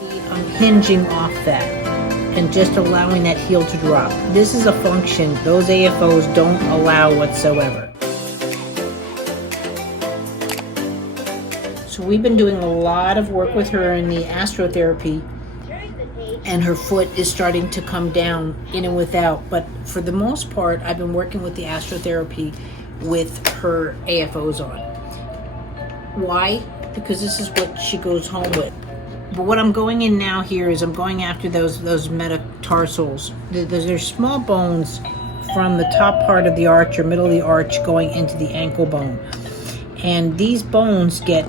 See, I'm hinging off that and just allowing that heel to drop. This is a function those AFOs don't allow whatsoever. So we've been doing a lot of work with her in the astrotherapy, and her foot is starting to come down in and without. But for the most part, I've been working with the astrotherapy with her AFOs on. Why? Because this is what she goes home with. But what I'm going in now here is I'm going after those metatarsals. There's small bones from the top part of the arch or middle of the arch going into the ankle bone. And these bones get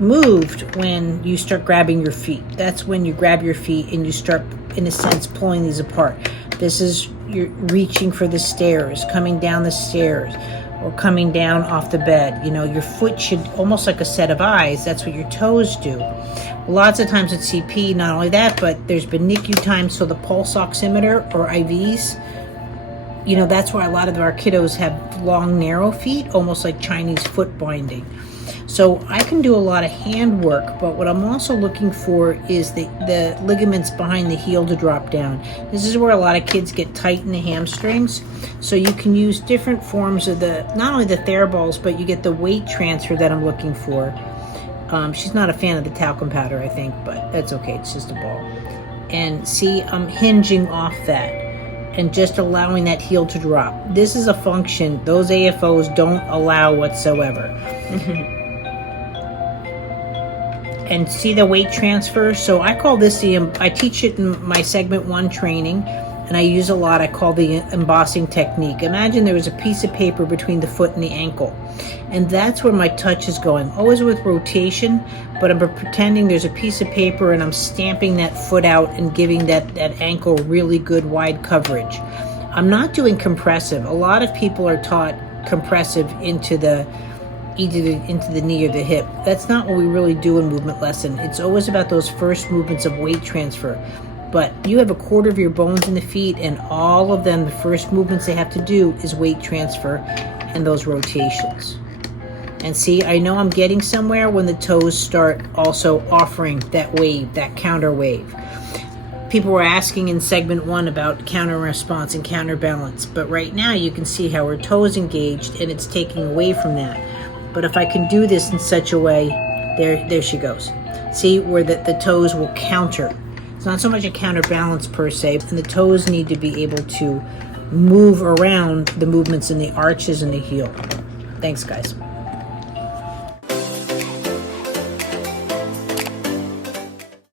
moved when you start grabbing your feet. That's when you grab your feet and you start, in a sense, pulling these apart. This is you're reaching for the stairs, coming down the stairs, or coming down off the bed. You know, your foot should, almost like a set of eyes, that's what your toes do. Lots of times with CP, not only that, but there's been NICU times, so the pulse oximeter or IVs, you know, that's why a lot of our kiddos have long, narrow feet, almost like Chinese foot binding. So I can do a lot of hand work, but what I'm also looking for is the ligaments behind the heel to drop down. This is where a lot of kids get tight in the hamstrings. So you can use different forms of not only the Theraballs, but you get the weight transfer that I'm looking for. She's not a fan of the talcum powder, I think, but that's okay. It's just a ball. And see, I'm hinging off that and just allowing that heel to drop. This is a function those AFOs don't allow whatsoever. And see the weight transfer? So I call this I teach it in my segment 1 training, and I use a lot, I call the embossing technique. Imagine there was a piece of paper between the foot and the ankle, and that's where my touch is going, always with rotation, but I'm pretending there's a piece of paper and I'm stamping that foot out and giving that ankle really good wide coverage. I'm not doing compressive. A lot of people are taught compressive into the knee or the hip. That's not what we really do in movement lesson. It's always about those first movements of weight transfer. But you have a quarter of your bones in the feet, and all of them, the first movements they have to do is weight transfer and those rotations. And see, I know I'm getting somewhere when the toes start also offering that wave, that counter wave. People were asking in segment 1 about counter response and counterbalance, but right now you can see how her toes engaged and it's taking away from that. But if I can do this in such a way, there she goes. See where the toes will counter. It's not so much a counterbalance per se, and the toes need to be able to move around the movements in the arches and the heel. Thanks, guys.